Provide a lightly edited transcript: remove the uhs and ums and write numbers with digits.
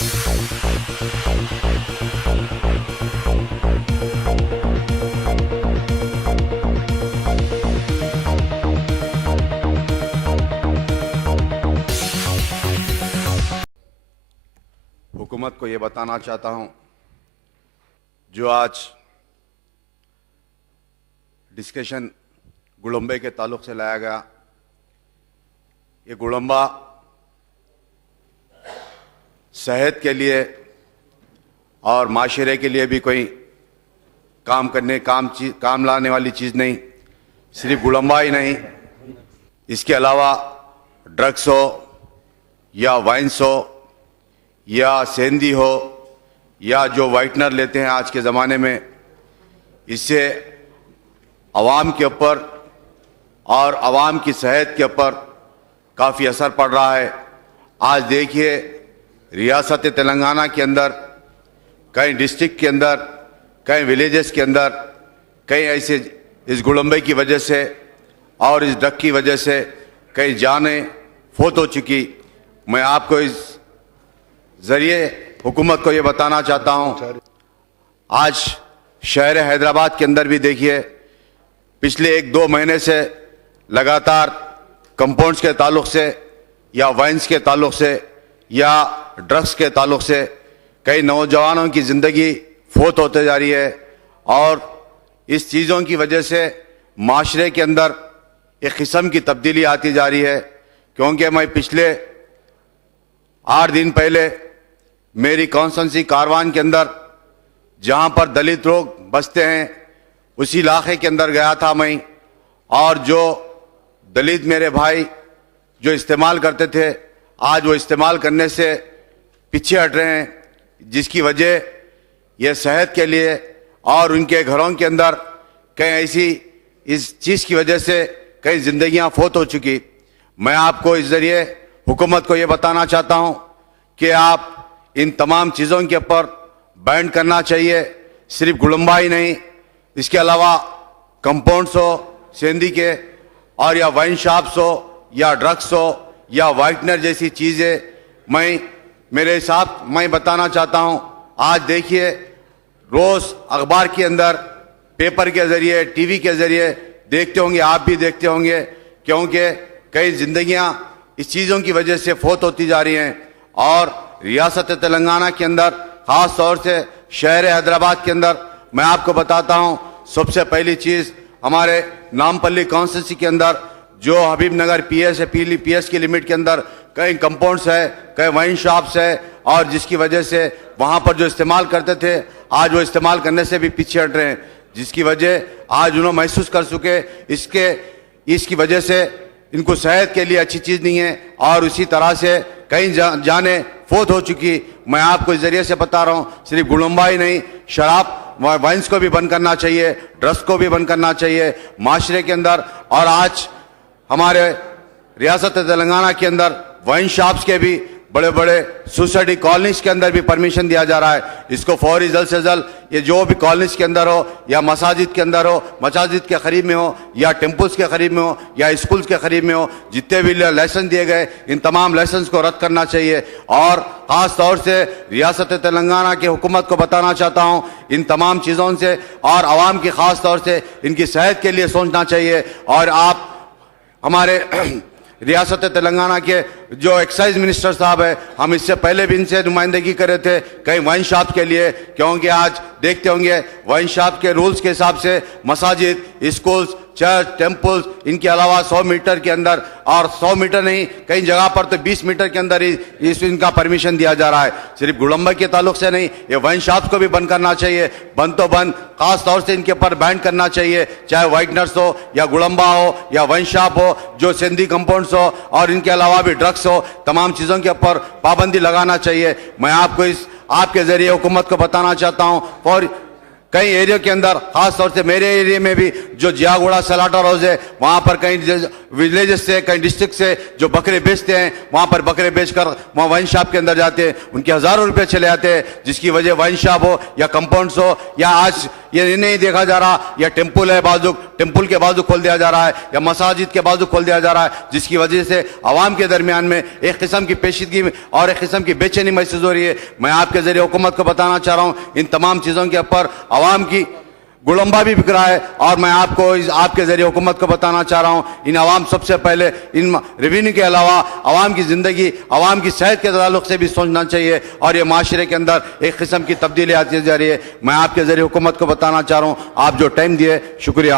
हुकूमत को ये बताना चाहता हूं, जो आज डिस्कशन गुड़म्बे के ताल्लुक से लाया गया, ये गुड़म्बा सेहत के लिए और माशरे के लिए भी कोई काम लाने वाली चीज़ नहीं। सिर्फ गुड़म्बा ही नहीं, इसके अलावा ड्रग्स हो या वाइन्स हो या सेंधी हो या जो वाइटनर लेते हैं आज के ज़माने में, इससे आवाम के ऊपर और आवाम की सेहत के ऊपर काफ़ी असर पड़ रहा है। आज देखिए रियासत तेलंगाना के अंदर कई डिस्ट्रिक्ट के अंदर, कई विलेजेस के अंदर, कई ऐसे इस गुड़म्बे की वजह से और इस ड्रग की वजह से कई जानें फौत हो चुकी। मैं आपको इस जरिए हुकूमत को ये बताना चाहता हूँ, आज शहर हैदराबाद के अंदर भी देखिए पिछले 1-2 महीने से लगातार कंपाउंड्स के ताल्लुक से या वाइन्स के ताल्लुक से या ड्रग्स के ताल्लुक से कई नौजवानों की ज़िंदगी फौत होते जा रही है। और इस चीज़ों की वजह से माशरे के अंदर एक किस्म की तब्दीली आती जा रही है। क्योंकि मैं पिछले 8 दिन पहले मेरी कॉन्स्टिट्यूंसी कारवान के अंदर, जहां पर दलित लोग बसते हैं, उसी इलाके के अंदर गया था मैं, और जो दलित मेरे भाई जो इस्तेमाल करते थे, आज वो इस्तेमाल करने से पीछे हट रहे हैं, जिसकी वजह ये सेहत के लिए और उनके घरों के अंदर कई ऐसी इस चीज़ की वजह से कई जिंदगियां फौत हो चुकी। मैं आपको इस जरिए हुकूमत को ये बताना चाहता हूं कि आप इन तमाम चीज़ों के ऊपर बैन करना चाहिए। सिर्फ गुड़म्बा ही नहीं, इसके अलावा कंपाउंड्स हो सेंधी के, और या वाइन शॉप्स हो या ड्रग्स हो या वाइटनर जैसी चीज़ें, मैं बताना चाहता हूं। आज देखिए रोज़ अखबार के अंदर, पेपर के ज़रिए, टीवी के ज़रिए देखते होंगे, आप भी देखते होंगे, क्योंकि कई जिंदगियां इस चीज़ों की वजह से फौत होती जा रही हैं। और रियासत तेलंगाना के अंदर, ख़ास तौर से शहर हैदराबाद के अंदर, मैं आपको बताता हूं, सबसे पहली चीज़ हमारे नामपल्ली कॉन्स्टिट्यूंसी के अंदर जो हबीब नगर पीएस है, पीएस की लिमिट के अंदर कई कंपाउंड्स है, कई वाइन शॉप्स है, और जिसकी वजह से वहाँ पर जो इस्तेमाल करते थे आज वो इस्तेमाल करने से भी पीछे हट रहे हैं, जिसकी वजह आज उन्होंने महसूस कर चुके इसकी वजह से इनको सेहत के लिए अच्छी चीज़ नहीं है, और उसी तरह से कई जानें फौत हो चुकी। मैं आपको इस जरिए से बता रहा हूँ, सिर्फ गुड़म्बा ही नहीं, शराब वाइन्स को भी बंद करना चाहिए, ड्रग्स को भी बंद करना चाहिए माशरे के अंदर। और आज हमारे रियासत तेलंगाना के अंदर वाइन शॉप्स के भी बड़े बड़े सोसाइटी कॉलोनीज के अंदर भी परमिशन दिया जा रहा है। इसको फौरी जल्द से जल्द ये जो भी कॉलोनीज के अंदर हो या मसाजिद के अंदर हो, मसाजिद के करीब में हो या टेम्पल्स के करीब में हो या स्कूल्स के करीब में हो, जितने भी लाइसेंस दिए गए इन तमाम लाइसेंस को रद्द करना चाहिए। और ख़ास तौर से रियासत तेलंगाना की हुकूमत को बताना चाहता हूँ, इन तमाम चीज़ों से और आवाम की ख़ास तौर से इनकी सेहत के लिए सोचना चाहिए। और आप हमारे रियासत तेलंगाना के जो एक्साइज मिनिस्टर साहब है, हम इससे पहले भी इनसे नुमाइंदगी कर रहे थे कई वाइन शॉप के लिए, क्योंकि आज देखते होंगे वाइन शॉप के रूल्स के हिसाब से मसाजिद, स्कूल्स, चर्च, टेम्पल्स, इनके अलावा 100 मीटर के अंदर, और 100 मीटर नहीं, कई जगह पर तो 20 मीटर के अंदर ही इनका परमिशन दिया जा रहा है। सिर्फ गुड़म्बा के ताल्लुक से नहीं, ये वाइन शॉप्स को भी बंद करना चाहिए, बंद तो बंद, खास तौर से इनके ऊपर बैन करना चाहिए, चाहे वाइटनर्स हो या गुड़म्बा हो या वाइन शॉप हो, जो सिंधी कंपाउंड्स हो, और इनके अलावा भी ड्रग्स हो, तमाम चीज़ों के ऊपर पाबंदी लगाना चाहिए। मैं आपको आपके जरिए हुकूमत को बताना चाहता हूँ, और کئی ایریوں کے اندر خاص طور سے میرے ایریے میں بھی جو جیاگوڑا سلاٹر ہاؤس ہے وہاں پر کئی ولیجز سے کئی ڈسٹرکٹ سے جو بکرے بیچتے ہیں وہاں پر بکرے بیچ کر وہاں وائن شاپ کے اندر جاتے ہیں, ان کے ہزاروں روپے چلے آتے ہیں, جس کی وجہ وائن شاپ ہو یا کمپاؤنڈس ہو یا آج یہ نہیں دیکھا جا رہا یا ٹیمپل ہے بازو ٹیمپل کے بازو کھول دیا جا رہا ہے یا مساجد کے بازو کھول دیا جا رہا ہے, جس کی وجہ سے عوام کے درمیان میں ایک قسم کی پیچیدگی اور ایک قسم کی بے چینی محسوس ہو رہی ہے. میں آپ کے ذریعے حکومت کو بتانا چاہ رہا ہوں ان تمام چیزوں کے اوپر عوام کی گڑمبا بھی بک رہا ہے, اور میں آپ کے ذریعے حکومت کو بتانا چاہ رہا ہوں ان عوام سب سے پہلے ان ریونیو کے علاوہ عوام کی زندگی عوام کی صحت کے تعلق سے بھی سوچنا چاہیے, اور یہ معاشرے کے اندر ایک قسم کی تبدیلی آتی جا رہی ہے. میں آپ کے ذریعے حکومت کو بتانا چاہ رہا ہوں, آپ جو ٹائم دیے شکریہ.